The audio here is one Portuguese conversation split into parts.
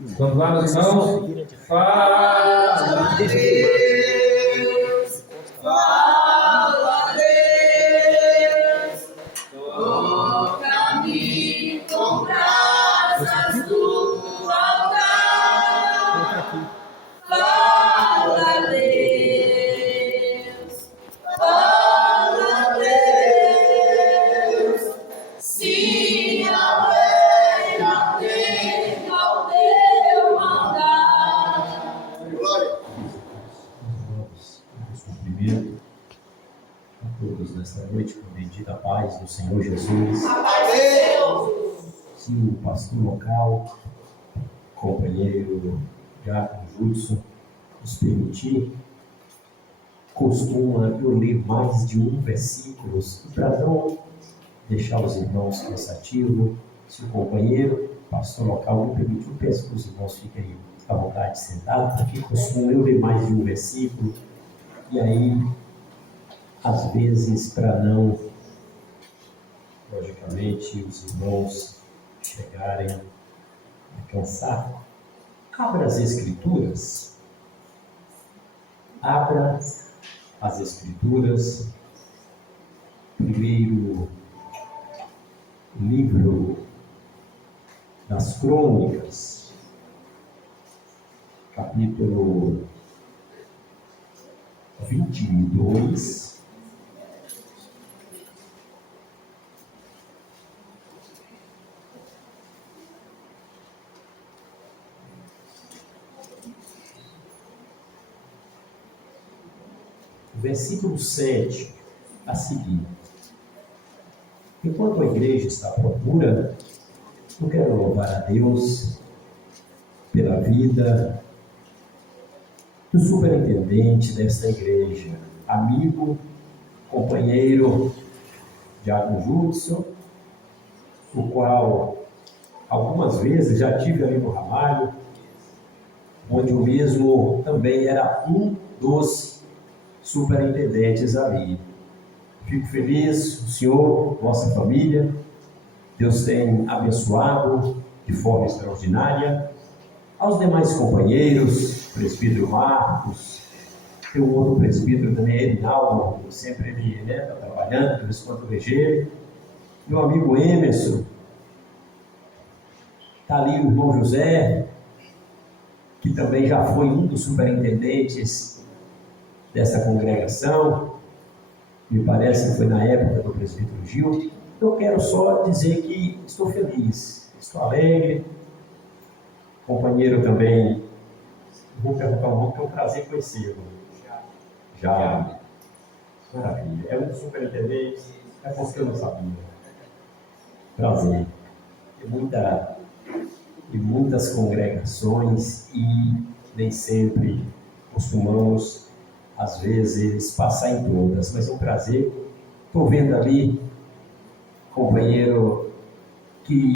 Vamos lá, meus irmãos. Fala, Deus, fala, Deus, toca-me com brasas do altar. Fala, Deus, fala, Deus, se a lei não tem ao teu mandar. Glória. Cumprimento a todos nesta noite com bendita paz do Senhor Jesus. Se o pastor local, companheiro Diácono Judson, nos permitir, costuma eu ler mais de um versículo para não deixar os irmãos cansativos. Se o companheiro, pastor local, me permitir, peço que os irmãos fiquem à vontade sentados, porque costumo eu ler mais de um versículo, e aí, às vezes, para não, logicamente, os irmãos chegarem a cansar, abra as Escrituras. Abra as Escrituras. Primeiro livro das Crônicas, capítulo 22. Versículo 7, a seguir. Enquanto a igreja está à procura, eu quero louvar a Deus pela vida do superintendente desta igreja, amigo, companheiro Diácono Judson, o qual algumas vezes já tive ali no Ramalho, onde eu mesmo também era um dos superintendentes ali. Fico feliz, o senhor, nossa família, Deus tem abençoado de forma extraordinária. Aos demais companheiros, presbítero Marcos, tem um outro presbítero também, Erinaldo, sempre ele está trabalhando, por isso quanto VG. Meu amigo Emerson, está ali o irmão José, que também já foi um dos superintendentes dessa congregação, me parece que foi na época do presbítero Gil. Eu quero só dizer que estou feliz, estou alegre. Companheiro também, vou perguntar um pouco, é um prazer conhecê-lo. Já. Maravilha. É um dos superintendentes, é porque eu não sabia. Prazer. Tem muitas congregações e nem sempre costumamos, às vezes, passar em todas, mas é um prazer. Estou vendo ali, companheiro, que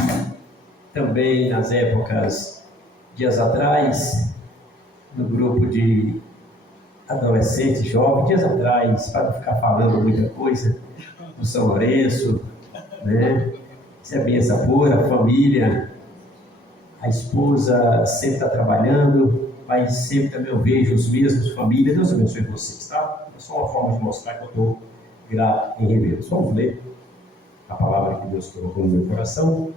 também nas épocas, dias atrás, no grupo de adolescentes, jovens, dias atrás, para não ficar falando muita coisa, do São Lourenço, né? Isso é benção pura, família, a esposa sempre está trabalhando, mas sempre também eu vejo os mesmos, família. Deus abençoe vocês, tá? É só uma forma de mostrar que eu estou grato em revê-los. Vamos ler a palavra que Deus colocou no meu coração,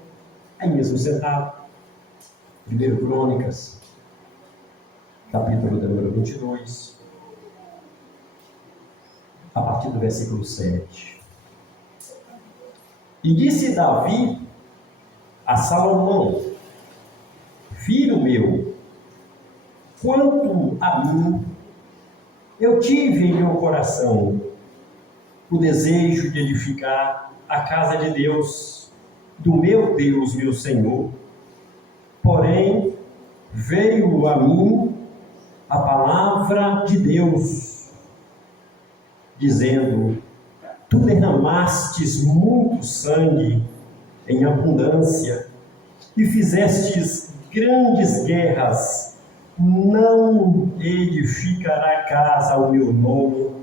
aí mesmo sentado. 1 Crônicas, capítulo número 22, a partir do versículo 7. E disse Davi a Salomão: filho meu, quanto a mim, eu tive em meu coração o desejo de edificar a casa de Deus, do meu Deus, meu Senhor. Porém, veio a mim a palavra de Deus, dizendo: tu derramastes muito sangue em abundância e fizestes grandes guerras. Não edificará casa ao meu nome,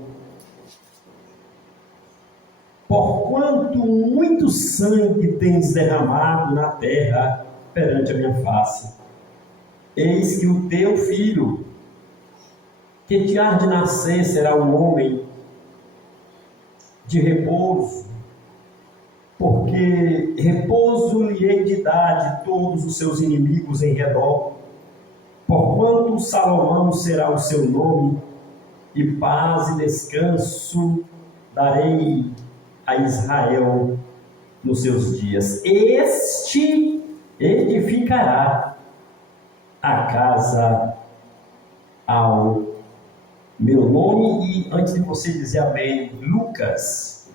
porquanto muito sangue tens derramado na terra perante a minha face. Eis que o teu filho, que te há de nascer, será um homem de repouso, porque repouso lhe hei de dar de todos os seus inimigos em redor, porquanto Salomão será o seu nome, e paz e descanso darei a Israel nos seus dias. Este edificará a casa ao meu nome. E antes de você dizer amém, Lucas,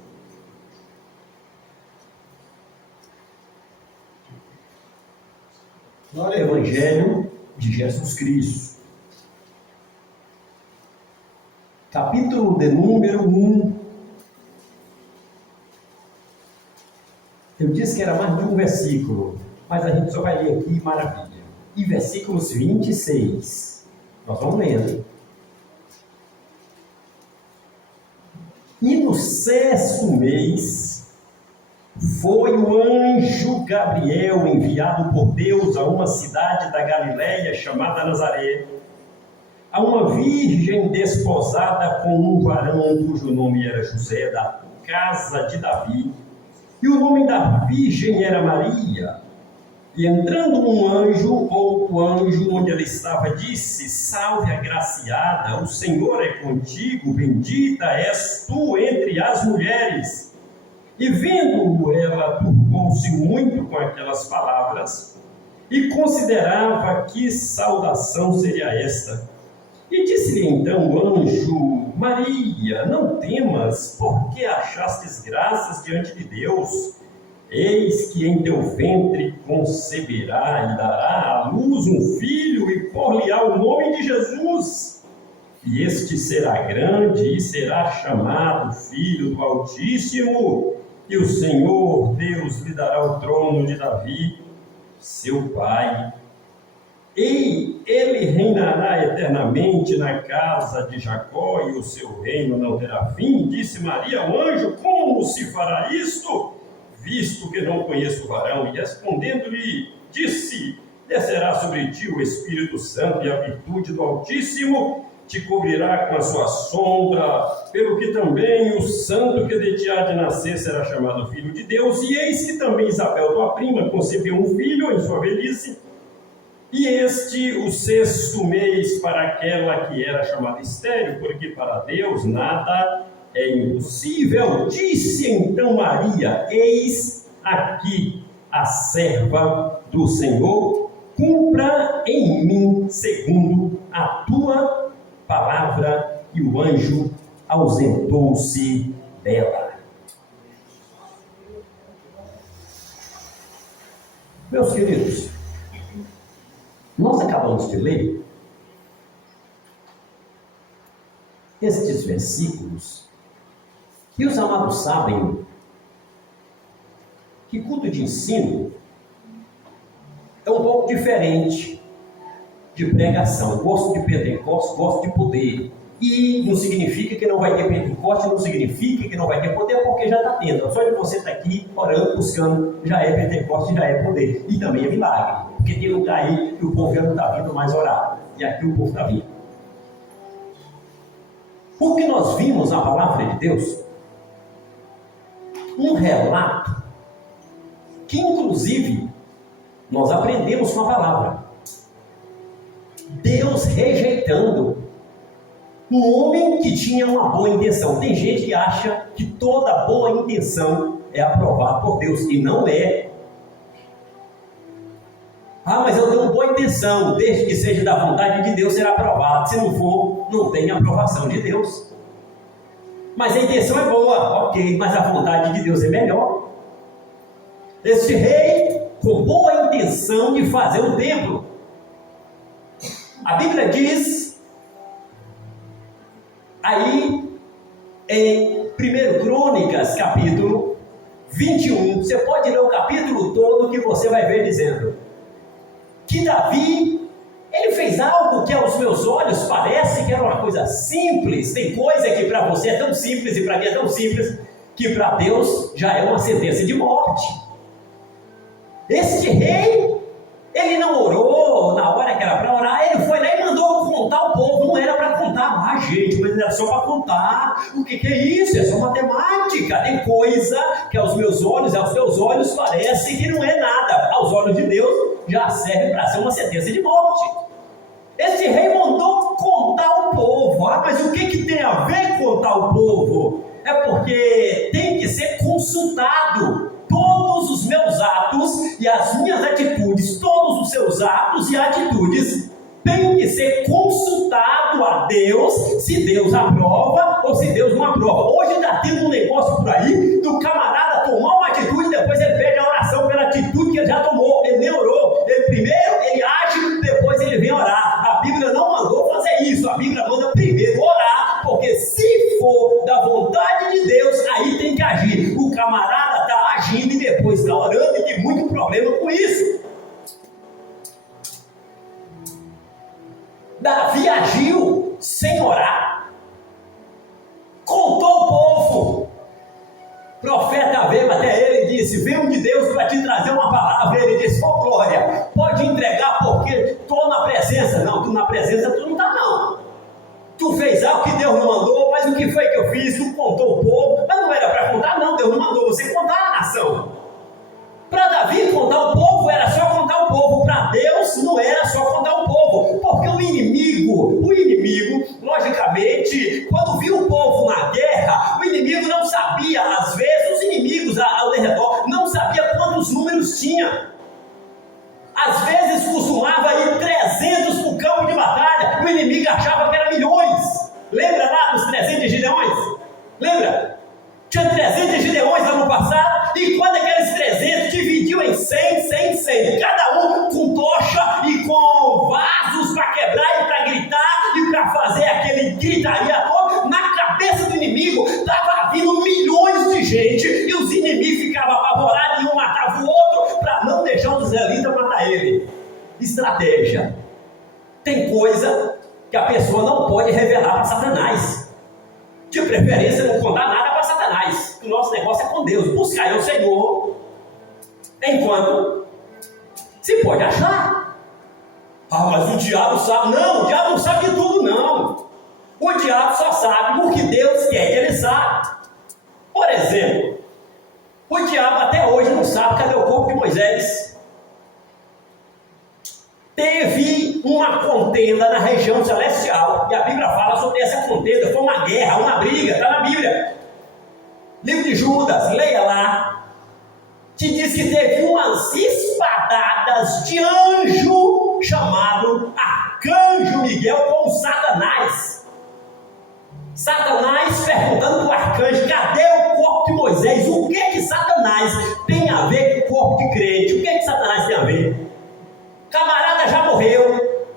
olha o Evangelho de Jesus Cristo, capítulo de número 1. Eu disse que era mais de um versículo, mas a gente só vai ler aqui, maravilha. E versículos 26. Nós vamos lendo. E no 6º mês, foi o anjo Gabriel enviado por Deus a uma cidade da Galiléia chamada Nazaré, a uma virgem desposada com um varão cujo nome era José, da casa de Davi, e o nome da virgem era Maria. E entrando um anjo, ou o anjo onde ela estava, disse: Salve, agraciada, o Senhor é contigo, bendita és tu entre as mulheres. E vendo ela, turbou-se muito com aquelas palavras, e considerava que saudação seria esta. E disse-lhe então o anjo: Maria, não temas, porque achastes graças diante de Deus. Eis que em teu ventre conceberá e dará à luz um filho, e por-lhe-á o nome de Jesus. E este será grande e será chamado Filho do Altíssimo, e o Senhor Deus lhe dará o trono de Davi, seu pai. E ele reinará eternamente na casa de Jacó, e o seu reino não terá fim. Disse Maria ao anjo: Como se fará isto, visto que não conheço o varão? E respondendo-lhe, disse: Descerá sobre ti o Espírito Santo, e a virtude do Altíssimo te cobrirá com a sua sombra, pelo que também o santo que de ti há de nascer será chamado Filho de Deus. E eis que também Isabel, tua prima, concebeu um filho em sua velhice, e este o 6º mês para aquela que era chamada estéril, porque para Deus nada é impossível. Disse então Maria: Eis aqui a serva do Senhor, cumpra em mim segundo a tua palavra. E o anjo ausentou-se dela. Meus queridos, nós acabamos de ler estes versículos, e os amados sabem que culto de ensino é um pouco diferente de pregação. Gosto de Pentecostes, gosto de poder. E não significa que não vai ter Pentecostes, não significa que não vai ter poder, porque já está tendo. Só de você estar aqui orando, buscando, já é Pentecostes, já é poder. E também é milagre, porque tem lugar aí que o povo já não está vindo mais orar, e aqui o povo está vindo. Porque nós vimos na palavra de Deus um relato que, inclusive, nós aprendemos com a palavra. Deus rejeitando um homem que tinha uma boa intenção. Tem gente que acha que toda boa intenção é aprovada por Deus, e não é. Mas eu tenho boa intenção, desde que seja da vontade de Deus, será aprovado. Se não for, não tem aprovação de Deus. Mas a intenção é boa, ok, mas a vontade de Deus é melhor. Este rei, com boa intenção de fazer um templo, a Bíblia diz, aí em 1 Crônicas, capítulo 21, você pode ler o capítulo todo, que você vai ver dizendo que Davi, ele fez algo que aos meus olhos parece que era uma coisa simples. Tem coisa que para você é tão simples e para mim é tão simples, que para Deus já é uma sentença de morte. Este rei, ele não orou na hora que era para orar. só para contar. O que é isso? É só matemática. Tem coisa que aos meus olhos, aos teus olhos, parece que não é nada. Aos olhos de Deus, já serve para ser uma sentença de morte. Esse rei mandou contar o povo. Mas o que tem a ver contar o povo? É porque tem que ser consultado. Todos os meus atos e as minhas atitudes, todos os seus atos e atitudes, tem que ser consultado a Deus, se Deus aprova ou se Deus não aprova. Hoje está tendo um negócio por aí do camarada tomar uma atitude, depois ele pede a oração pela atitude que ele já tomou. Ele nem orou. Primeiro ele age, depois ele vem orar. A Bíblia não mandou fazer isso. A Bíblia manda primeiro orar, porque se for da vontade de Deus, aí tem que agir. O camarada está agindo e depois está orando, e tem muito problema com isso. Davi agiu sem orar, contou o povo. O profeta veio até ele e disse: veio de Deus para te trazer uma palavra. Ele disse: ô glória, pode entregar porque estou na presença. Não, tu na presença tu não está não. Tu fez algo que Deus não mandou, mas o que foi que eu fiz? Tu contou o povo, mas não era para contar não, Deus não mandou você contar a nação. Para Davi contar o povo era só contar o povo, para Deus não era só contar o povo, porque o inimigo, logicamente, quando viu o povo na guerra, o inimigo não sabia, às vezes os inimigos ao redor não sabia quantos números tinha. Às vezes costumava ir 300 para o campo de batalha, o inimigo achava que era milhões. Lembra lá dos 300 Gideões? Lembra? Tinha 300 Gideões ano passado, e quando aqueles 300 dividiu em 100, cada um com tocha e com vasos para quebrar e para gritar e para fazer aquele gritaria todo, na cabeça do inimigo estava vindo milhões de gente, e os inimigos ficavam apavorados e um matava o outro para não deixar os israelitas matar ele. Estratégia. Tem coisa que a pessoa não pode revelar para Satanás. De preferência, não contar nada para Satanás. O nosso negócio é com Deus. Buscar o Senhor enquanto se pode achar. Mas o diabo sabe. Não, o diabo não sabe de tudo, não. O diabo só sabe o que Deus quer que ele saiba. Por exemplo, o diabo até hoje não sabe cadê o corpo de Moisés. Teve uma contenda na região celestial, e a Bíblia fala sobre essa contenda. Foi uma guerra, uma briga, está na Bíblia. Livro de Judas, leia lá, que diz que teve umas espadadas de anjo chamado Arcanjo Miguel com Satanás. Satanás perguntando para o arcanjo: cadê o corpo de Moisés? O que Satanás tem a ver com o corpo de crente? O que Satanás tem a ver? Camarada já morreu,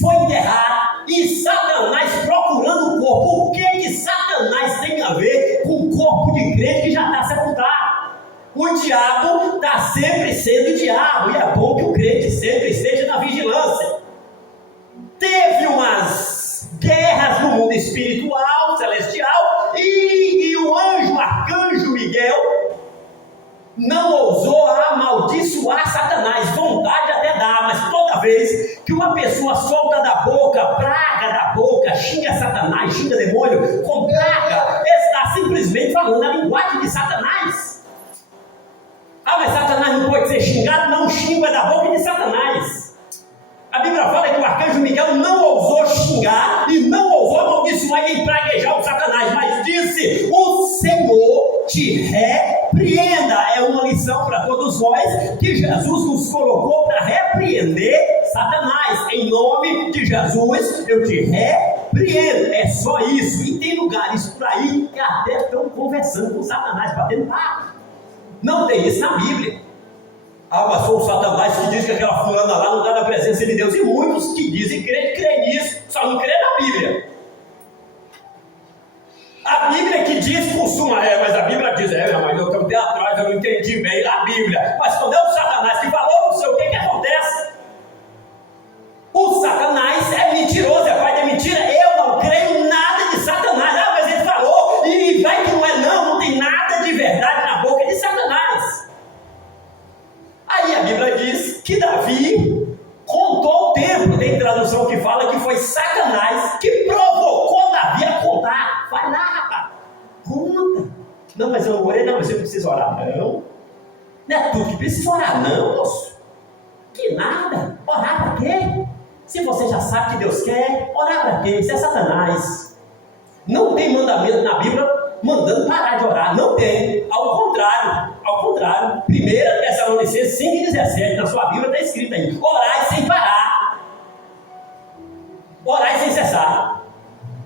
foi enterrado, e Satanás procurando o corpo. O que Satanás tem a ver com o corpo de crente que já está sepultado? O diabo está sempre sendo diabo, e é bom que o crente sempre esteja na vigilância. Teve umas guerras no mundo espiritual, celestial, e o arcanjo Miguel não ousou amaldiçoar Satanás. Vontade até dá, mas toda vez que uma pessoa solta da boca, praga da boca, xinga Satanás, xinga demônio, com praga, está simplesmente falando a linguagem de Satanás. Mas Satanás não pode ser xingado? Não, xinga da boca de Satanás. A Bíblia fala que o arcanjo Miguel não ousou xingar e não ousou amaldiçoar e praguejar o Satanás, mas disse: o Senhor te repreenda. É uma lição para todos nós que Jesus nos colocou para repreender Satanás. Em nome de Jesus, eu te repreendo. É só isso. E tem lugares por aí que até estão conversando com Satanás, batendo papo. Não tem isso na Bíblia. Mas foi o Satanás que diz que aquela fulana lá não está na presença de Deus. E muitos que dizem creem nisso, só não creem na Bíblia. A Bíblia que diz, costuma, mas a Bíblia diz, mas eu estou atrás, eu não entendi bem a Bíblia. Mas quando é o Satanás que falou, não sei o que acontece. O Satanás é mentiroso, é pai de mentira. Eu não creio nada de Satanás. Mas ele falou, e vai que não tem nada de verdade na boca de Satanás. Aí a Bíblia diz que Davi contou o templo. Tem tradução que fala que foi Satanás que provocou Davi a contar Não, mas eu não orei, não, mas eu preciso orar. Não. Não é tu que precisa orar, não, moço. Que nada. Orar para quê? Se você já sabe que Deus quer, orar para quê? Isso é Satanás. Não tem mandamento na Bíblia mandando parar de orar. Não tem. Ao contrário. 1 Tessalonicenses 5,17, na sua Bíblia está escrito aí: orai sem parar. Orai sem cessar.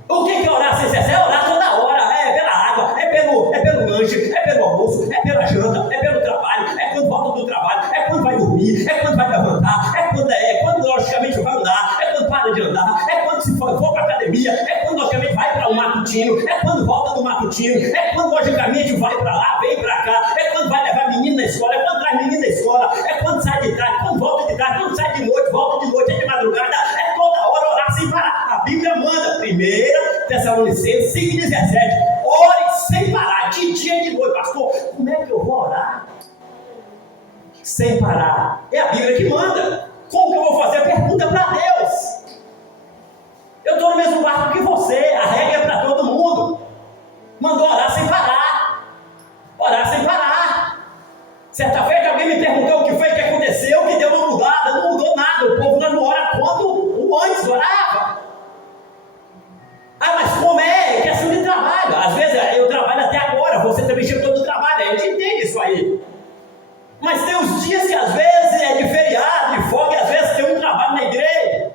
O que é orar sem cessar? É orar toda hora. É pela água, é pelo lanche, é pelo almoço, é pela janta, é pelo trabalho, é quando volta do trabalho, é quando vai dormir, é quando vai levantar, é quando logicamente vai andar, é quando para de andar, é quando se for para a academia, é quando logicamente vai para o matutino, é quando volta do matutino, é quando logicamente vai para lá, vem para cá, é quando vai levar menino na escola, é quando traz menino da escola, é quando sai de tarde, quando volta de tarde, quando sai de noite, volta de noite, é de madrugada, é toda hora orar sem parar. A Bíblia manda, 1 Tessalonicenses 5,17, ore sem parar, de dia e de noite. Pastor, como é que eu vou orar sem parar? É a Bíblia que manda. Como que eu vou fazer? Pergunta para Deus. Eu estou no mesmo barco que você, a regra é para todo mundo. Mandou orar sem parar. Orar sem parar. Certa feita alguém me perguntou o que foi que aconteceu, que deu uma mudada. Não mudou nada, o povo não ora quanto o antes orava. Ah, mas como é? Questão de trabalho. Às vezes eu trabalho até agora, você também chegou do trabalho, a gente entende isso aí. Mas tem os dias que às vezes é de feriado, de folga, e às vezes tem um trabalho na igreja.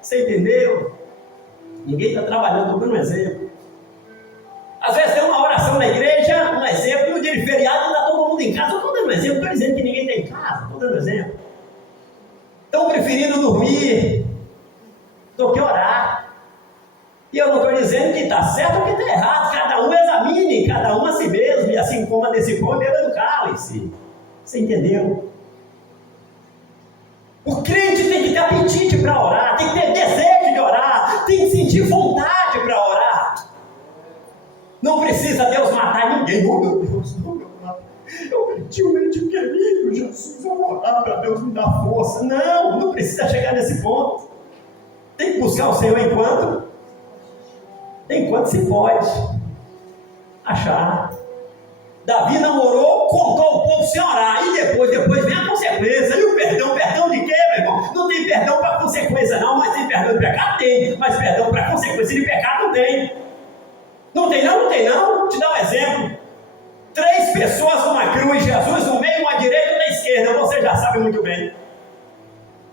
Você entendeu? Ninguém está trabalhando, estou dando um exemplo. Às vezes tem uma oração na igreja, um exemplo, no dia de feriado está todo mundo em casa. Eu estou dando um exemplo, estou dizendo que ninguém está em casa, estou dando um exemplo. Estão preferindo dormir do que orar. E eu não estou dizendo que está certo ou que está errado. Cada um examine, cada um a si mesmo. E assim como a desse pão, beba do cálice. Você entendeu? O crente tem que ter apetite para orar, tem que ter desejo de orar, tem que sentir vontade para orar. Não precisa Deus matar ninguém. Oh, meu Deus, oh, meu Pai. Eu perdi um ente querido, Jesus, eu vou orar para Deus me dar força. Não precisa chegar nesse ponto. Tem que buscar o Senhor enquanto se pode achar. Davi não orou, contou o povo sem orar, e depois vem a consequência. E o perdão de quê, meu irmão? Não tem perdão para consequência não, mas tem perdão de pecado? Tem, mas perdão para consequência de pecado não tem. Não tem não? Te dar um exemplo. 3 pessoas numa cruz, Jesus no meio, uma à direita e uma à esquerda, você já sabe muito bem.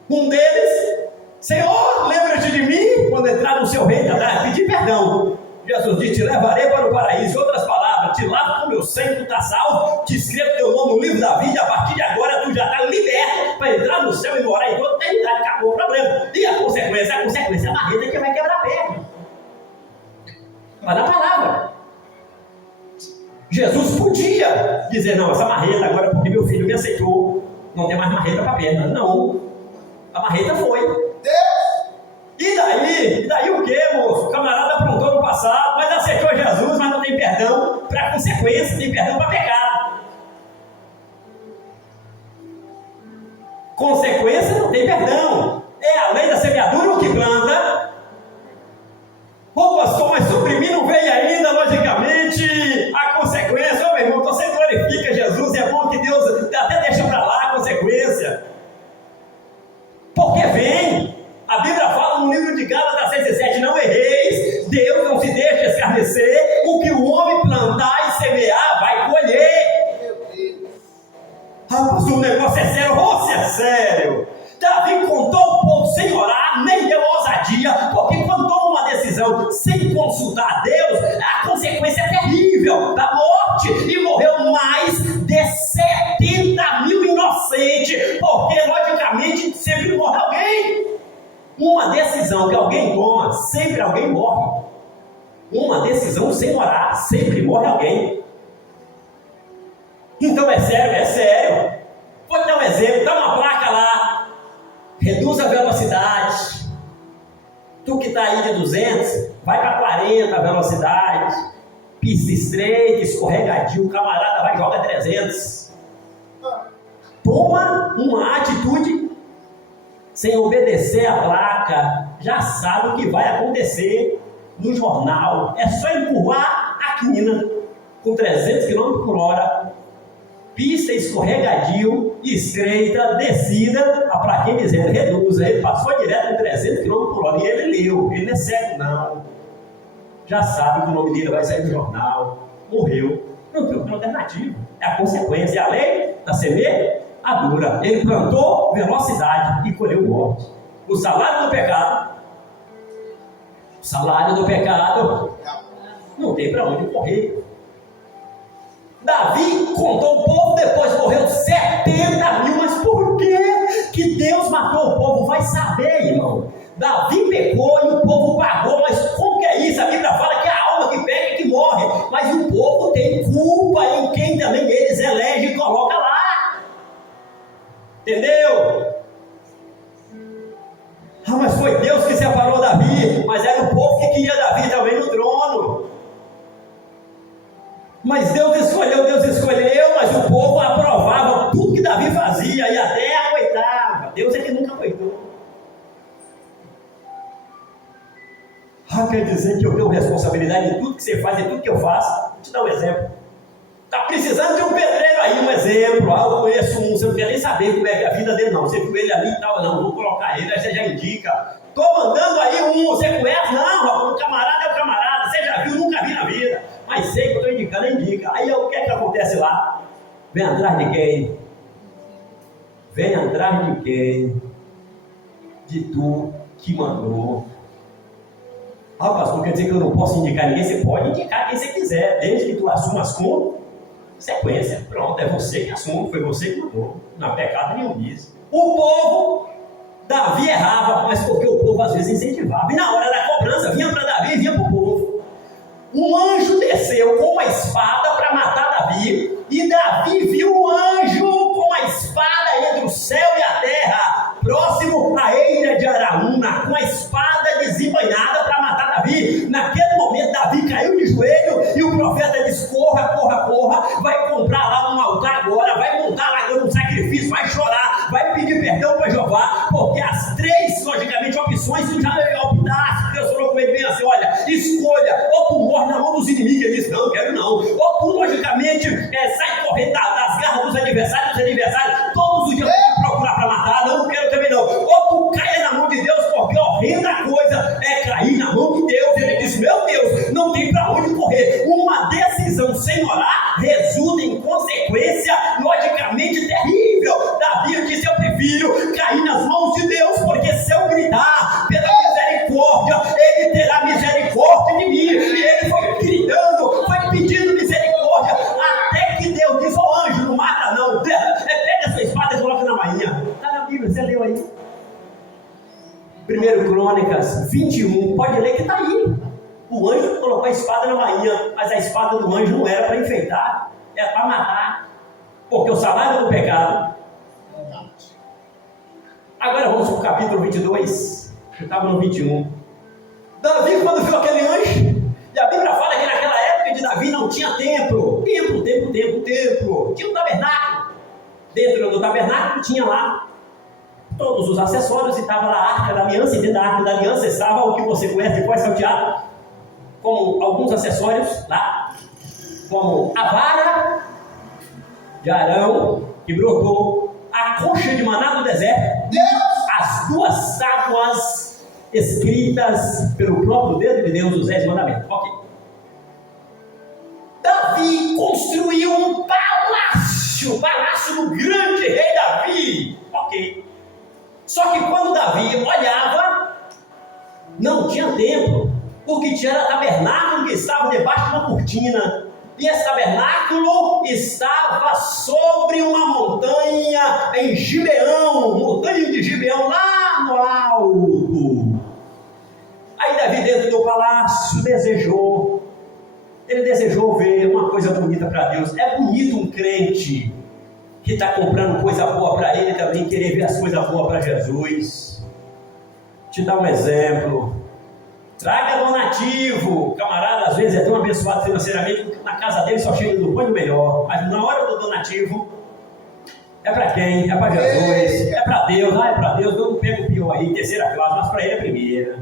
Um deles: Senhor, lembra-te de mim quando entrar no seu reino. Pedir perdão. Jesus disse: te levarei para o paraíso. Em outras palavras, te lavo com meu sangue, tu está salvo, te escrevo teu nome no livro da vida. A partir de agora tu já está liberto para entrar no céu e morar em toda a eternidade. Acabou o problema. E a consequência é a marreta que vai quebrar a perna. Vai na palavra. Jesus podia dizer: não, essa marreta agora, porque meu filho me aceitou, não tem mais marreta para a perna. Não. A marreta foi. E daí o que, moço? O camarada aprontou no passado, mas aceitou Jesus, mas não tem perdão para consequência, tem perdão para pecado. Consequência não tem perdão. É a lei da semeadura o que planta. Ô pastor, mas sobre mim não veio ainda, logicamente, a consequência. Ô meu irmão, você glorifica Jesus, é bom que Deus até deixa para lá a consequência. Porque vem. A Bíblia fala no livro de Gálatas 6,7: não erreis, Deus não se deixa escarnecer, o que o homem plantar e semear vai colher. Mas o negócio é sério, se é sério. Davi contou o povo sem orar, nem deu ousadia, porque quando toma uma decisão sem consultar a Deus, a consequência é terrível, da morte, e morreu mais de 70 mil inocentes, porque logicamente sempre morre alguém. Uma decisão que alguém toma, sempre alguém morre. Uma decisão sem orar, sempre morre alguém. Então é sério. Vou te dar um exemplo, dá uma placa lá, reduz a velocidade. Tu que está aí de 200, vai para 40 a velocidade. Pista estreita, escorregadio, o camarada vai e joga 300. Toma uma atitude sem obedecer a placa, já sabe o que vai acontecer no jornal. É só empurrar a quina. com 300 km por hora, pista escorregadio, estreita, descida, a plaquinha dizendo reduza. Ele passou direto com 300 km por hora e ele leu. Ele não é cego, não. Já sabe que o nome dele vai sair no jornal. Morreu. Não tem outra alternativa. É a consequência. É a lei da semeadura. Ele plantou velocidade e colheu morte. O salário do pecado. O salário do pecado. Não tem para onde correr. Davi contou o povo, depois morreu 70 mil. Mas por que Deus matou o povo? Vai saber, irmão. Davi pecou e o povo pagou. Mas como que é isso? A Bíblia fala que é a alma que peca é que morre. Mas o povo tem culpa em quem também eles elegem e coloca lá. Entendeu? Ah, mas foi Deus que separou Davi. Mas era o povo que queria Davi também no trono. Mas Deus escolheu, mas o povo aprovava tudo que Davi fazia e até acoitava. Deus é que nunca acoitou. Quer dizer que eu tenho responsabilidade em tudo que você faz, em tudo que eu faço? Vou te dar um exemplo. Está precisando de um pedreiro aí, um exemplo. Eu conheço um, você não quer nem saber como é que é a vida dele, não. Você viu ele ali e tal, não, vou colocar ele, aí você já indica. Estou mandando aí um, você conhece? Não, o camarada é o camarada, você já viu, nunca vi na vida. Mas sei que eu estou indicando, indica. Aí o que é que acontece lá? Vem atrás de quem? Vem atrás de quem? De tu que mandou. Pastor, quer dizer que eu não posso indicar ninguém? Você pode indicar quem você quiser, desde que tu assuma as consequências. Pronto, é você que assume, foi você que mandou. Não há pecado nenhum nisso. O povo, Davi errava, mas porque o povo às vezes incentivava. E na hora da cobrança, vinha para Davi e vinha para o povo. Um anjo desceu com uma espada para matar Davi, e Davi viu o anjo com a espada entre o céu e a terra, próximo à eira de Araúna, com a espada desembainhada para matar Davi. Naquele momento, Davi caiu de joelho e o profeta disse: corra, corra, corra, vai comprar lá um altar agora, vai montar lá um sacrifício, vai chorar, vai pedir perdão para Jeová, porque as três, logicamente, opções tu já optaste. Deus falou com ele bem assim: olha, escolha, ou tu morre na mão dos inimigos. Ele disse: não, quero não. Ou tu, logicamente, sai correndo das garras dos adversários, todos os dias procurar para matar. Não quero também não. Ou tu caia na mão de Deus, porque a horrenda coisa é cair na mão de Deus. Ele disse: meu Deus, não tem para onde correr. Uma decisão sem orar resulta em consequência logicamente terrível. Davi disse: eu prefiro cair nas mãos de Deus, porque se eu gritar pela misericórdia, ele terá misericórdia de mim. E ele foi gritando, foi pedindo misericórdia, até que Deus disse: ó anjo, não mata não, pega a sua espada e coloca na bainha. Está na Bíblia, você leu aí? 1 Crônicas 21, pode ler que está aí. O anjo colocou a espada na bainha, mas a espada do anjo não era para enfeitar, era para matar, porque o salário do pecado. Agora vamos para o capítulo 22, eu estava no 21. Davi, quando viu aquele anjo, e a Bíblia fala que naquela época de Davi não tinha templo. Tinha um tabernáculo. Dentro do tabernáculo tinha lá todos os acessórios, e estava lá a arca da aliança, e dentro da arca da aliança estava o que você conhece depois, salteado, como alguns acessórios lá, como a vara de Arão, que brotou, a concha de maná do deserto, as duas tábuas escritas pelo próprio dedo de Deus, os 10 mandamentos. Ok. Davi construiu um palácio do grande rei Davi. Ok. Só que quando Davi olhava, não tinha templo. O que tinha era tabernáculo que estava debaixo de uma cortina. E esse tabernáculo estava sobre uma montanha em Gibeão, montanha de Gibeão, lá no alto. Aí Davi, dentro do palácio, desejou ver uma coisa bonita para Deus. É bonito um crente que está comprando coisa boa para ele também querer ver as coisas boas para Jesus. Te dar um exemplo. Traga donativo. O camarada às vezes é tão abençoado financeiramente que na casa dele só chega do bom e do melhor. Mas na hora do donativo, é para quem? É para Jesus, é para Deus. É para Deus. Eu não pego o pior aí, terceira classe, mas para ele é primeira.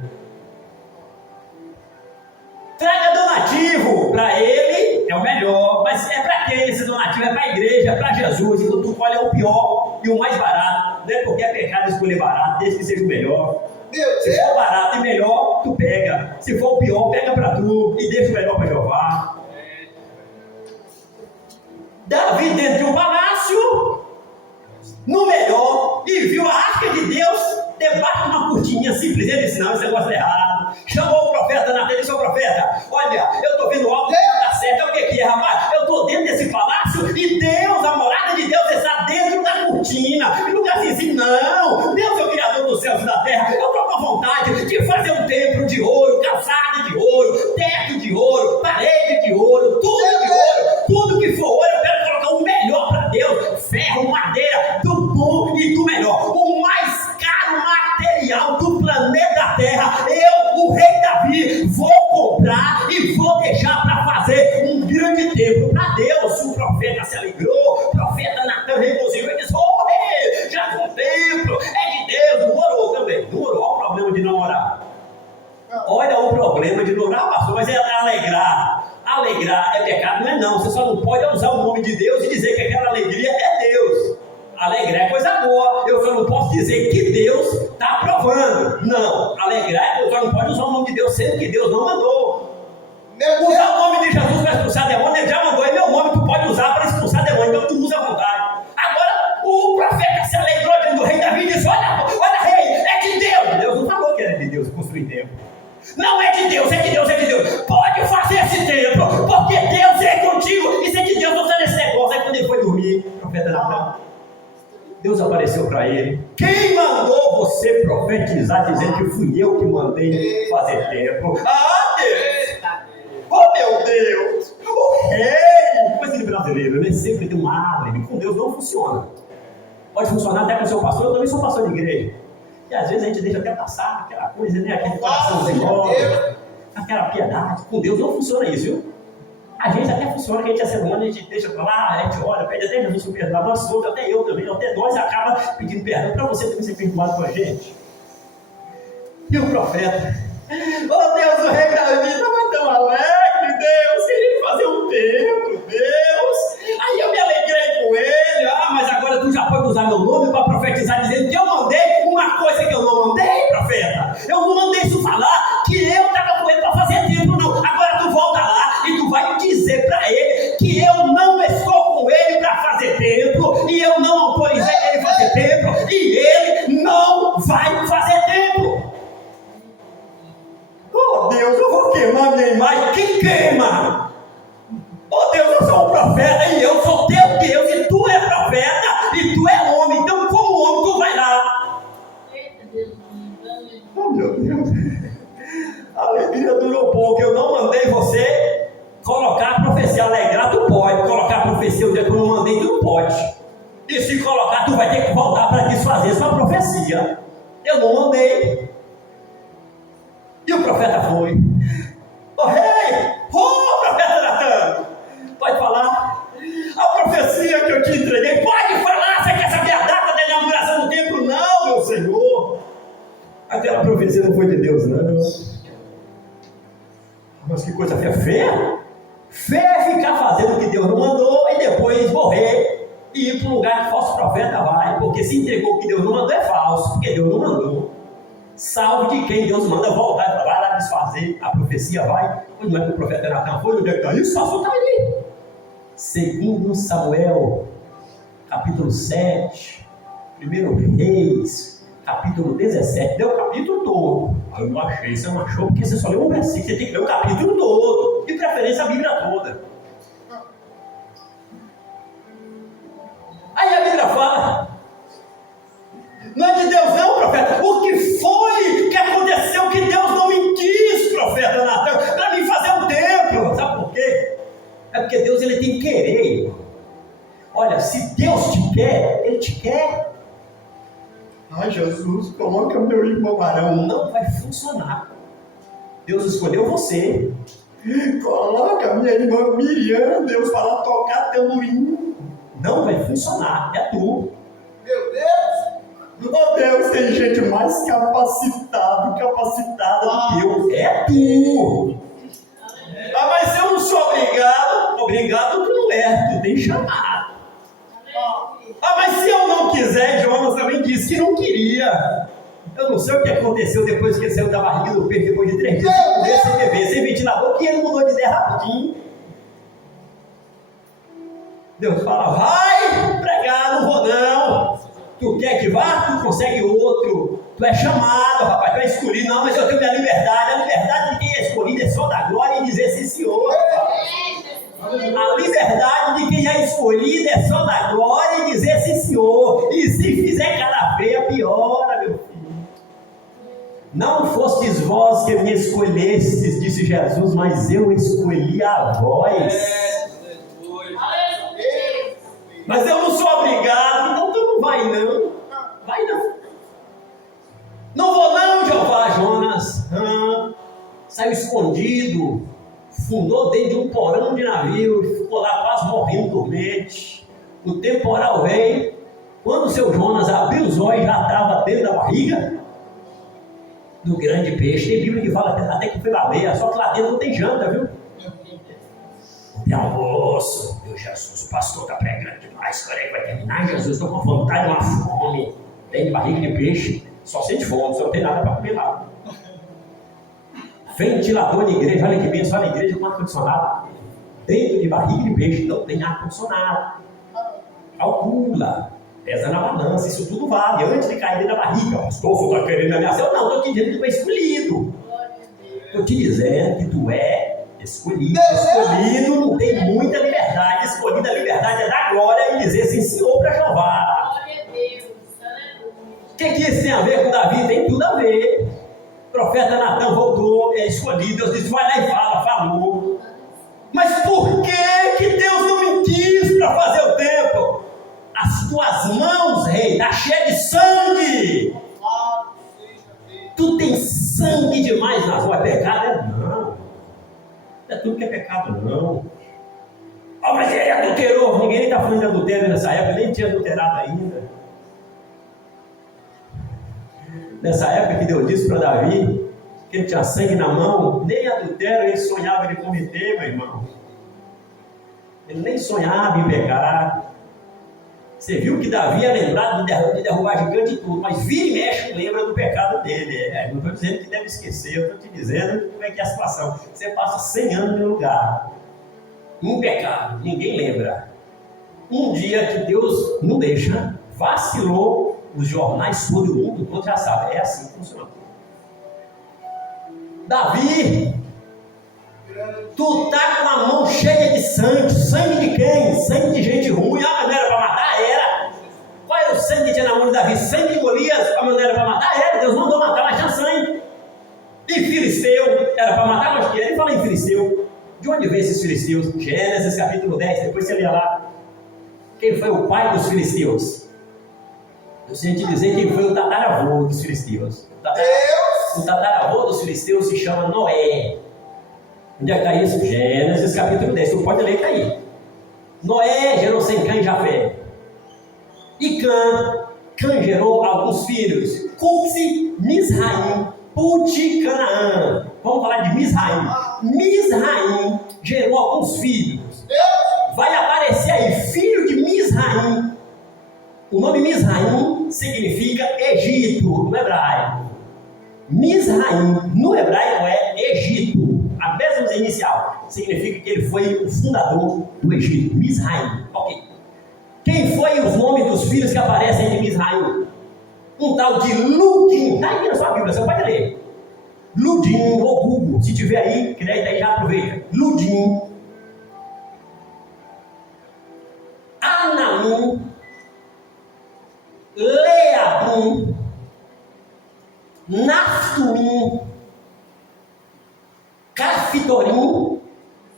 Traga donativo para ele é o melhor. Mas é para quem esse donativo? É para a igreja, é para Jesus. Então tu escolhe o pior e o mais barato. Não é porque é pecado escolher barato, desde que seja o melhor. Se for barato e melhor, tu pega. Se for o pior, pega para tu e deixa o melhor para Jeová. Davi dentro de um palácio, no melhor, e viu a arca de Deus debaixo de uma cortininha simples. Ele disse: não, esse negócio é errado. Chamou o profeta Natan e disse: ô profeta, olha, eu estou vendo algo que não está certo. É o que é, rapaz? Eu estou dentro desse palácio e Deus, a morada de Deus, está dentro da cortina. E não é assim, não. Deus é o Criador dos céus e da terra. Eu estou com vontade de fazer um templo de ouro, calçada de ouro, teto de ouro, parede de ouro, tudo de ouro, tudo que for ouro. Eu quero colocar o melhor para Deus: ferro, madeira, do bom e do melhor, o mais caro material do planeta Terra. Eu, o rei Davi, vou comprar e vou deixar para fazer um grande templo para Deus. O profeta se alegrou, o profeta Natan regozijou e disse: ô rei, já foi um templo, é de Deus. Não orou também, não orou. Olha o problema de não orar. Olha o problema de não orar, pastor, mas é alegrar. Alegrar é pecado? Não é não. Você só não pode usar o nome de Deus e dizer que aquela alegria é Deus. Alegrar é coisa boa. Eu só não posso dizer que Deus está aprovando. Não. Alegrar, eu só não pode usar o nome de Deus sendo que Deus não mandou. Usar o nome de Jesus para expulsar demônio, ele já mandou. E meu nome tu pode usar para expulsar demônio. Então tu usa à vontade. Agora, o profeta se alegrou diante do rei Davi e disse: olha rei, é de Deus. Deus não falou que era de Deus construir templo. Não é de Deus, é de Deus, é de Deus. Pode fazer esse templo, porque Deus é contigo. E se é de Deus, não está nesse negócio. Aí quando ele foi dormir, o profeta Natan, Deus apareceu para ele: quem mandou você profetizar dizendo que fui eu que mandei fazer templo? Ah, Deus! Oh, meu Deus! O rei! Coisa de brasileiro, né? Sempre tem um álibi. Com Deus não funciona. Pode funcionar até com o seu pastor. Eu também sou pastor de igreja. E às vezes a gente deixa até passar aquela coisa, né? Aquele coraçãozinho, aquela piedade. Com Deus não funciona isso, viu? A gente até funciona, que a gente é ser humano, a gente deixa pra lá, a gente ora, pede até Jesus perdoar, nós outros, até eu também, até nós acaba pedindo perdão para você também ser perdoado com a gente. E o profeta: oh Deus, o rei Davi estava tão alegre, Deus, queria fazer um templo, Deus. Aí eu me alegrei com ele. Mas agora tu já pode usar meu nome para profetizar dizendo que eu mandei uma coisa que eu não mandei, profeta. Eu não mandei isso falar que eu estava com ele para fazer templo, não. Agora tu volta lá e tu vai dizer para ele que eu não estou com ele para fazer templo, e eu não autorizei ele a fazer templo, e ele não vai fazer templo. Oh Deus, eu vou queimar minha imagem. Que queima? Oh Deus, eu sou um profeta e eu sou teu Deus, e tu é profeta e tu é homem. Então, como homem, tu vai lá. Oh meu Deus, a alegria durou pouco. Eu não mandei você colocar a profecia. Alegrar tu pode, colocar a profecia o dia que eu não mandei, tu não pode. E se colocar, tu vai ter que voltar para desfazer sua profecia. Eu não mandei. E o profeta foi: oh rei, oh profeta Natan, pode falar. A profecia que eu te entreguei, pode falar. Você quer saber a data da inauguração do templo? Não, meu Senhor. Aquela profecia não foi de Deus, não. Mas que coisa feia. Fé é ficar fazendo o que Deus não mandou e depois morrer e ir para um lugar que falso profeta vai. Porque se entregou o que Deus não mandou, é falso, porque Deus não mandou. Salve de quem Deus manda voltar, vai lá desfazer a profecia, vai. Não é que o profeta Natan foi? Onde é que está isso? Passou, está ali. Segundo Samuel, capítulo 7, 1 Reis, capítulo 17, deu o capítulo todo. Eu não achei, você não achou, porque você só leu um versículo, você tem que ler o capítulo todo, de preferência a Bíblia toda. Aí a Bíblia fala: não é de Deus não, profeta. O que foi que aconteceu que Deus não me quis, profeta Natan, para mim fazer um templo? Sabe por quê? É porque Deus, ele tem querer, irmão. Olha, se Deus te quer, ele te quer. Ai Jesus, coloca meu irmão Arão. Não vai funcionar. Deus escolheu você. Coloca minha irmã Miriam, Deus, para tocar tamborim. Não vai funcionar, é tu. Meu Deus! Oh Deus, tem gente mais capacitada do que eu. É tu. Ah, mas eu não sou obrigado. aconteceu depois que ele saiu da barriga do peixe, depois de 3 dias sem comer, sem beber, sem ventilador, que ele mudou de ideia rapidinho. Deus fala, vai pregar, não vou não. Tu quer que vá? Tu consegue outro. Tu é chamado, rapaz, tu é escolhido. Não, mas eu tenho minha liberdade. A liberdade de quem é escolhido é só da glória e dizer sim, senhor. A liberdade de quem é escolhido é só da glória e dizer sim, senhor. E se fizer cara feia, piora, meu filho. Não fostes vós que me escolhestes, disse Jesus, mas eu escolhi a vós. Mas eu não sou obrigado, então tu não vai não. Vai não. Não vou não, Jeová. Jonas saiu escondido, fundou dentro de um porão de navio, ficou lá quase morrendo dormente. O temporal veio. Quando o seu Jonas abriu os olhos, já estava dentro da barriga do grande peixe. Tem Bíblia que fala até que foi baleia, só que lá dentro não tem janta, viu? Tem almoço. Meu Jesus, o pastor está pregando demais. Quando é que vai terminar? Jesus, estou com vontade de uma fome. Tem barriga de peixe, só sente fome, só não tem nada para comer lá. Ventilador na igreja, olha que bem, só na igreja com ar-condicionado. Dentro de barriga de peixe não tem ar-condicionado. Calcula, pesa na balança, isso tudo vale. Antes de cair dentro da barriga, pastor, você está querendo ameaçar? Não, estou te dizendo que tu é escolhido. Estou te dizendo que tu é escolhido. Escolhido não tem muita liberdade. Escolhido, a liberdade é da glória e dizer sim, senhor, para Jeová. Glória a Deus. O que isso tem a ver com Davi? Tem tudo a ver. O profeta Natan voltou, é escolhido. Deus disse, vai lá e falou. Mas por que Deus não me quis para fazer o templo? As tuas mãos, rei, está cheia de sangue. Tu tem sangue demais nas mãos. É pecado? Não. Não é tudo que é pecado, não. Oh, mas ele adulterou. Ninguém está falando de adultério nessa época, nem tinha adulterado ainda. Nessa época que Deus disse para Davi que ele tinha sangue na mão, nem adultério ele sonhava de cometer, meu irmão. Ele nem sonhava em pecar. Você viu que Davi é lembrado de derrubar gigante e tudo, mas vira e mexe lembra do pecado dele. Não estou dizendo que deve esquecer, eu estou te dizendo como é que é a situação. Você passa 100 anos no lugar, um pecado, ninguém lembra. Um dia que Deus não deixa, vacilou, os jornais todo mundo todo já sabe. É assim que funciona. Davi, tu tá com a mão cheia de sangue. Sangue de quem? Sangue de gente ruim. A maneira para matar era. Qual era o sangue que tinha na mão de Davi? Sangue de Golias. A maneira para matar era. Deus mandou matar, mas tinha sangue. E filisteu, era para matar, mas tinha. Ele fala em filisteu. De onde veio esses filisteus? Gênesis capítulo 10, depois você lê lá. Quem foi o pai dos filisteus? Eu sei te dizer quem foi o tataravô dos filisteus. O tataravô dos filisteus se chama Noé. Onde é que está isso? Gênesis capítulo 10. Tu pode ler que está aí. Noé gerou Sem, Cã e Jafé. E Cã gerou alguns filhos. Cuxi, Misraim, Put, Canaã. Vamos falar de Misraim. Misraim gerou alguns filhos. Vai aparecer aí, filho de Misraim. O nome Misraim significa Egito no hebraico. Misraim no hebraico é Egito. A mesma inicial significa que ele foi o fundador do Egito. Misraim. Ok. Quem foi os nomes dos filhos que aparecem de Misraim? Um tal de Ludim. Está aí na sua Bíblia, você pode ler. Ludim ou Google. Se tiver aí, crédito aí, já aproveita. Ludim. Anamim. Leabum, Naftuim, Cafitorim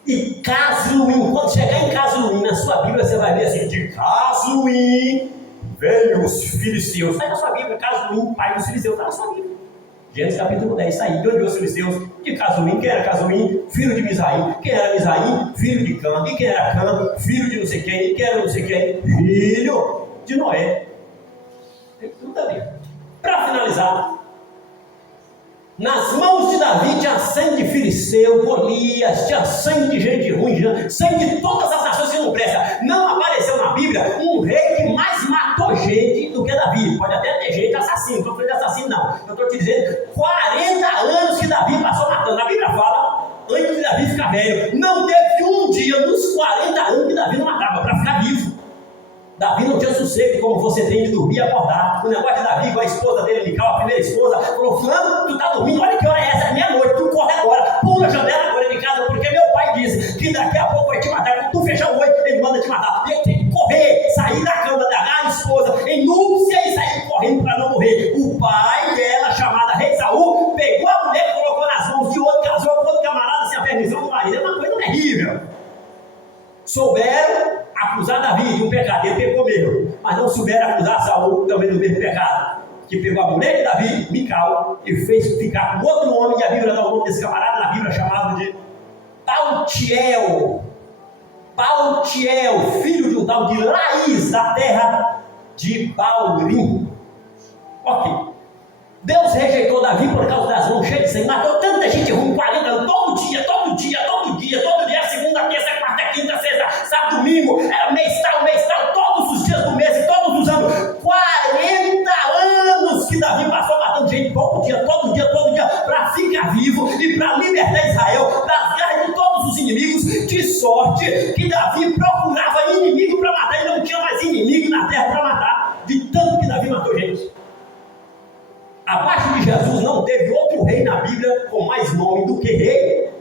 e Casluim. Quando chegar em Casluim, na sua Bíblia você vai ver assim, de Casluim veio os filisteus. Está na sua Bíblia, Casluim, pai dos filisteus, está na sua Bíblia. Gênesis capítulo 10, está aí. De onde veio os filisteus? De Casluim. Quem era Casluim? Filho de Misraim. Quem era Misraim? Filho de Cã. E quem era Cã? Filho de não sei quem. E quem era não sei quem? Filho de Noé. Tem tudo a ver. Para finalizar, nas mãos de Davi tinha sangue de filisteu, Golias, tinha sangue de gente ruim, sangue de todas as nações que não prestam. Não apareceu na Bíblia um rei que mais matou matou gente do que Davi. Pode até ter gente assassino, não estou falando de assassino não. Eu estou te dizendo, 40 anos que Davi passou matando. A Bíblia fala, antes de Davi ficar velho, não teve um dia nos 40 anos que Davi não matava para ficar vivo. Davi não tinha sossego como você tem de dormir e acordar. O negócio de Davi, com a esposa dele, Mical, a primeira esposa, falou: Fulano, tu tá dormindo, olha que hora é essa, é meia-noite, tu corre agora, pula a janela agora de casa, porque meu pai disse que daqui a pouco vai te matar. Quando tu fechar o olho, ele manda te matar. E ele tem que correr, sair da cama da esposa, em núpcia, e sair correndo para não morrer. O pai dela, chamada Rei Saul, pegou a mulher, colocou nas mãos de outro, casou com outro camarada sem a permissão do marido. É uma coisa terrível. Souberam acusar Davi de um pecado, ele pecou mesmo, mas não souberam acusar Saul também do mesmo pecado, que pegou a mulher de Davi, Mical, e fez ficar com outro homem, e a Bíblia dá o nome desse camarada na Bíblia, chamado de Paltiel, filho de um tal de Laís, da terra de Baurim. Ok. Deus rejeitou Davi por causa das mãos cheias de sangue, matou tanta gente ruim, 40 anos, todo dia, segunda, terça, quarta, quinta, sexta, sábado, domingo, mês tal, todos os dias do mês e todos os anos, 40 anos que Davi passou matando gente todo dia, para ficar vivo e para libertar Israel das garras de todos os inimigos. De sorte que Davi procurava inimigo para matar, e não tinha mais inimigo na terra para matar, de tanto que Davi matou gente. Abaixo de Jesus não teve outro rei na Bíblia com mais nome do que rei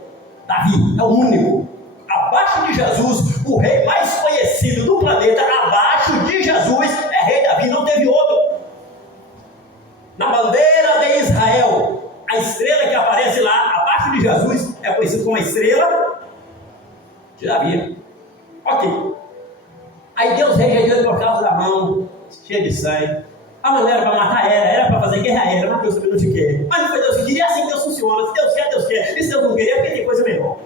Davi, é o único. Abaixo de Jesus, o rei mais conhecido do planeta, abaixo de Jesus, é rei Davi, não teve outro. Na bandeira de Israel, a estrela que aparece lá, abaixo de Jesus, é conhecida como a estrela de Davi. Ok. Aí Deus rejeitou por causa da mão cheia de sangue. A maneira para matar era para fazer guerra aérea, mas Deus também não te quer. Mas não foi Deus que queria, é assim que Deus funciona. Se Deus quer, Deus quer. E se Deus não querer, é porque tem coisa melhor.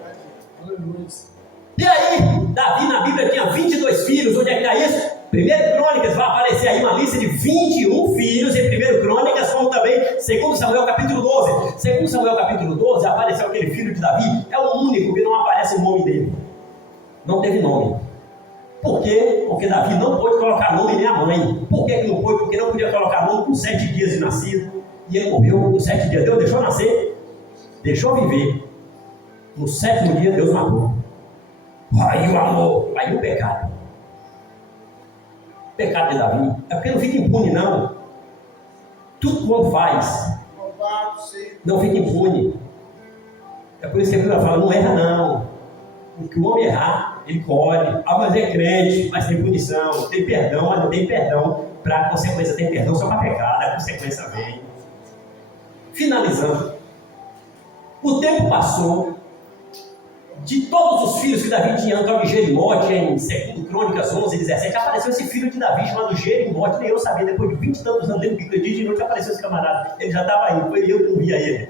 E aí, Davi na Bíblia tinha 22 filhos. Onde é que está isso? 1 Crônicas vai aparecer aí uma lista de 21 filhos em 1 Crônicas, como também 2 Samuel capítulo 12. 2 Samuel capítulo 12 apareceu aquele filho de Davi, é o único que não aparece o nome dele. Não teve nome. Por quê? Porque Davi não pôde colocar nome nem a mãe. Por que não pôde? Porque não podia colocar nome com 7 dias de nascido. E ele morreu com 7 dias. Deus deixou nascer, deixou viver. No 7º dia Deus matou. Aí o amor, aí o pecado. O pecado de Davi. É porque não fica impune, não. Tudo quanto faz, não fica impune. É por isso que a Bíblia fala, não erra não. Porque o homem errar, ele colhe. Ah, mas é crente, mas tem punição. Tem perdão, mas não tem perdão para a consequência. Tem perdão só para pecado, a consequência vem. Finalizando. O tempo passou. De todos os filhos que Davi tinha, o tal de Jerimote, em 2 Crônicas 11, 17, apareceu esse filho de Davi chamado Jerimote. Nem eu sabia, depois de 20 e tantos anos lendo Bíblia, de noite apareceu esse camarada. Ele já estava aí, foi eu que não via ele.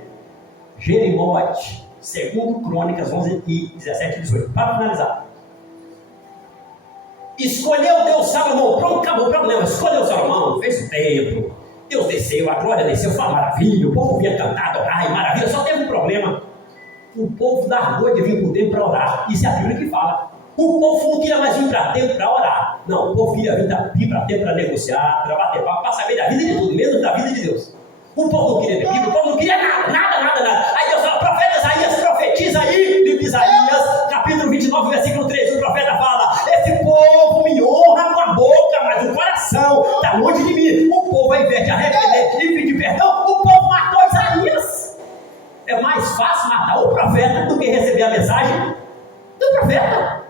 Jerimote, 2 Crônicas 11 e 17 e 18. Para finalizar. Escolheu Deus Salomão. Pronto, acabou o problema. Escolheu Salomão, fez o templo. Deus desceu, a glória desceu, foi uma maravilha. O povo vinha cantar, adorar, maravilha. Só teve um problema. O povo largou de vir para o templo para orar. Isso é a Bíblia que fala. O povo não queria mais vir para o templo para orar. Não, o povo queria vir para o templo para negociar, para bater papo, para saber da vida de tudo, menos da vida de Deus. O povo não queria ter Bíblia, o povo não queria nada. Aí Deus fala, profeta Isaías, profetiza aí. Livro de Isaías, capítulo 29, versículo 3, o profeta fala, esse povo me honra com a boca, mas o coração está longe de mim. O povo, ao invés de arrepender e pedir perdão, o povo matou Isaías. É mais fácil matar o profeta do que receber a mensagem do profeta.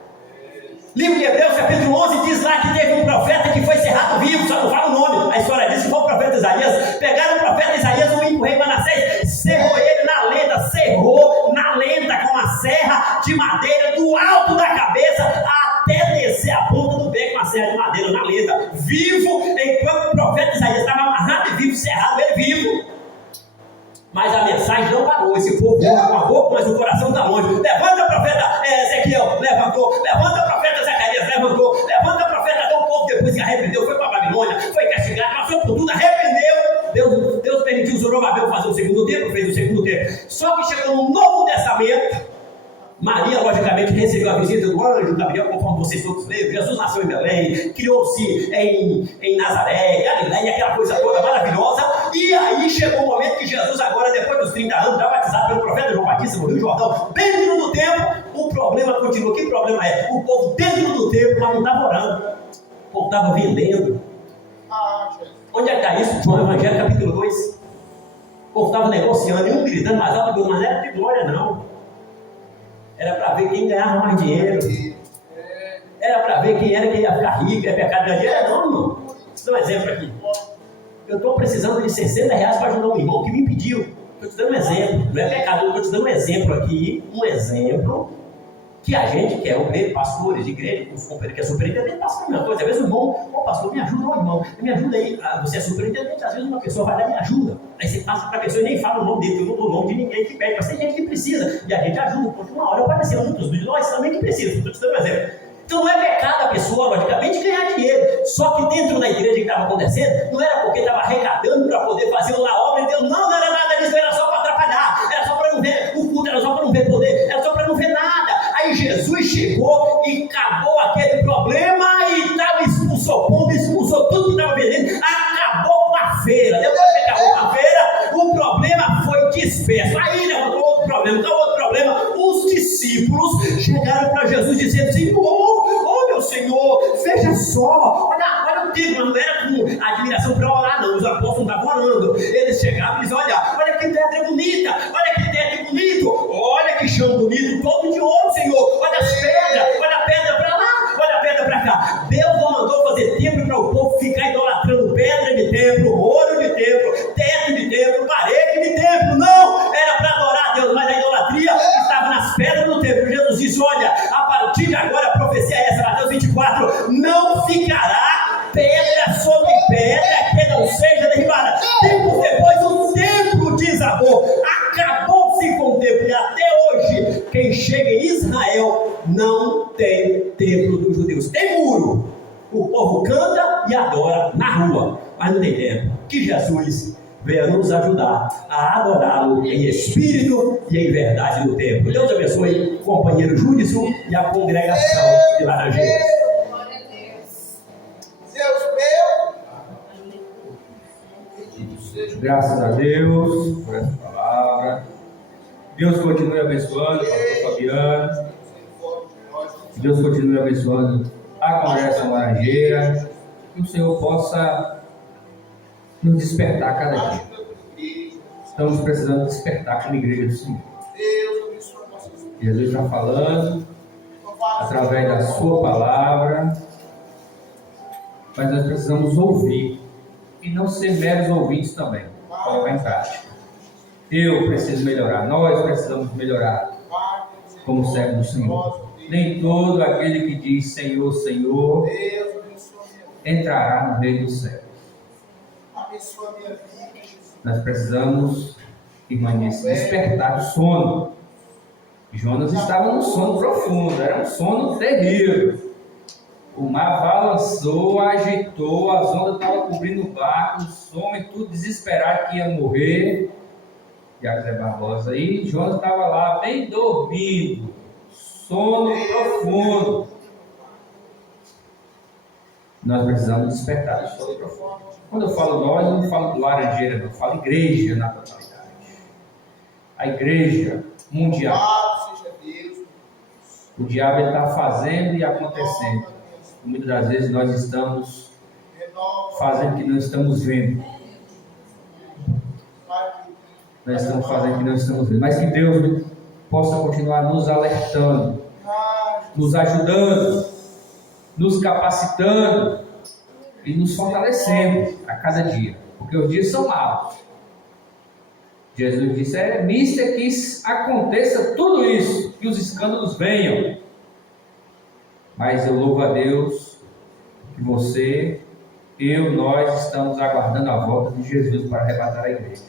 Livro de Hebreus, capítulo 11, diz lá que teve um profeta que foi cerrado vivo, só não fala o nome. A história diz que foi o profeta Isaías. Pegaram o profeta Isaías, o ímpio rei Manassés, cerrou ele na lenda, com a serra de madeira do alto da cabeça até descer a ponta do pé com a serra de madeira na lenda. Vivo, enquanto o profeta Isaías estava amarrado e vivo, cerrado, ele vivo. Mas a mensagem não parou. Esse povo honra com a boca, mas o coração está longe. Levanta, profeta Ezequiel, levantou. Levanta, profeta Zacarias, levantou. Levanta, profeta, até o povo depois que arrependeu, foi para a Babilônia, foi castigado, passou por tudo, arrependeu. Deus permitiu Zorobabel fazer o segundo templo, fez o segundo templo. Só que chegou no Novo Testamento, Maria, logicamente, logicamente recebeu a visita do anjo Gabriel, conforme vocês todos leram. Jesus nasceu em Belém, criou-se em Nazaré, Galileia, aquela coisa toda maravilhosa. E aí chegou o momento que Jesus, agora, depois dos 30 anos, já batizado pelo profeta João Batista no Rio Jordão, dentro do templo, o problema continua. Que problema é? O povo dentro do templo, mas não estava orando. O povo estava vendendo. Onde é que está isso? João Evangelho, capítulo 2. O povo estava negociando, e um gritando mais alto, mas não era de glória, não. Era para ver quem ganhava mais dinheiro. Era para ver quem era que ia ficar rico, ia pecar de dinheiro. Não, irmão. Vou dar um exemplo aqui. Eu estou precisando de R$60 para ajudar um irmão que me pediu. Estou te dando um exemplo. Não é pecado, estou te dando um exemplo aqui. Um exemplo que a gente, que é obreiro, pastores de igreja, que é superintendente, passa a mesma coisa. Às vezes o irmão, pastor, me ajuda, não, irmão, me ajuda aí. Você é superintendente, às vezes uma pessoa vai lá e me ajuda. Aí você passa para a pessoa e nem fala o nome dele, eu não dou o nome de ninguém que pede, mas tem gente que precisa. E a gente ajuda, porque uma hora aparecer muitos de nós também que precisam. Estou te dando um exemplo. Então não é pecado a pessoa, logicamente, ganhar dinheiro. Só que dentro da igreja que estava acontecendo, não era porque estava arrecadando para poder fazer uma obra de Deus. Não era nada disso, era só para atrapalhar. Era só para não ver o culto, era só para não ver poder, era só para não ver nada. Aí Jesus chegou e acabou aquele problema e tal, expulsou pombo, expulsou tudo que estava vendendo, acabou com a feira. Depois que acabou com a feira, o problema foi disperso. Aí levantou outro problema. Então, outro problema, os discípulos chegaram para Jesus dizendo: Senhor, oh meu Senhor, veja só, olha o tempo, não era com admiração para orar, não. Os apóstolos não estavam orando. Eles chegavam e diziam: olha que pedra bonita, olha que teto bonito, olha que chão bonito, todo de ouro, Senhor. Olha as pedras, olha a pedra para lá, olha a pedra para cá. Deus não mandou fazer templo para o povo ficar idolatrando pedra de templo, ouro de templo, teto de templo, parede de templo. Não, era para adorar a Deus, mas a idolatria estava nas pedras do templo. Jesus disse: olha, a partir de agora a profecia é essa, Mateus 24, não ficará pedra sobre pedra que não seja derribada. Tempos depois o templo desabou, acabou-se com o templo, e até hoje quem chega em Israel não tem templo dos judeus. Tem muro, o povo canta e adora na rua, mas não tem templo. Que Jesus venha nos ajudar a adorá-lo em espírito e em verdade no templo. Deus abençoe o companheiro Júlio e a congregação de Laranjeiras. Graças a Deus por essa palavra. Deus continue abençoando o pastor Fabiano. Deus continue abençoando a congregação Laranjeira. Que o Senhor possa nos despertar cada dia. Estamos precisando despertar como igreja do Senhor. Jesus está falando através da sua palavra, mas nós precisamos ouvir e não ser meros ouvintes também, colocar em prática. Eu preciso melhorar, nós precisamos melhorar como servo do Senhor. Nem todo aquele que diz Senhor, Senhor entrará no reino dos céus. Nós precisamos, irmãs, despertar do sono. Jonas estava num sono profundo, era um sono terrível. O mar balançou, agitou, as ondas estavam cobrindo o barco, os homens tudo desesperado que ia morrer. E a Zé Barbosa aí, Jonas estava lá bem dormindo, sono profundo. Nós precisamos despertar do sono profundo. Quando eu falo nós, eu não falo do Laranjeira, não, eu falo igreja na totalidade. A igreja mundial. O diabo está fazendo e acontecendo. Muitas das vezes nós estamos fazendo o que não estamos vendo. Nós estamos fazendo o que não estamos vendo. Mas que Deus possa continuar nos alertando, nos ajudando, nos capacitando e nos fortalecendo a cada dia. Porque os dias são maus. Jesus disse: é mister que aconteça tudo isso, que os escândalos venham. Mas eu louvo a Deus que você, nós estamos aguardando a volta de Jesus para arrebatar a igreja.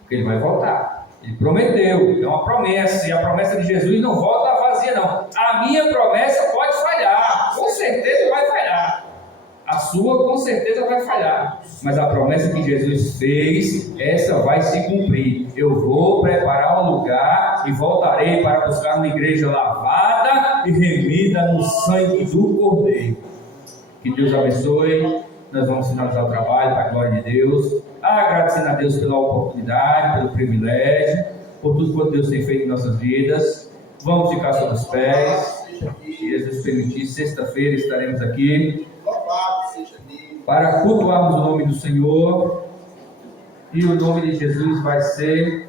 Porque Ele vai voltar. Ele prometeu, é uma promessa, e a promessa de Jesus não volta vazia não. A minha promessa pode falhar, com certeza vai falhar. A sua com certeza vai falhar, mas a promessa que Jesus fez, essa vai se cumprir. Eu vou preparar um lugar e voltarei para buscar uma igreja lavada e remida no sangue do Cordeiro. Que Deus abençoe. Nós vamos finalizar o trabalho para a glória de Deus, agradecendo a Deus pela oportunidade, pelo privilégio, por tudo que Deus tem feito em nossas vidas. Vamos ficar sobre os pés. Se Jesus permitir, sexta-feira estaremos aqui para cultuarmos o nome do Senhor, e o nome de Jesus vai ser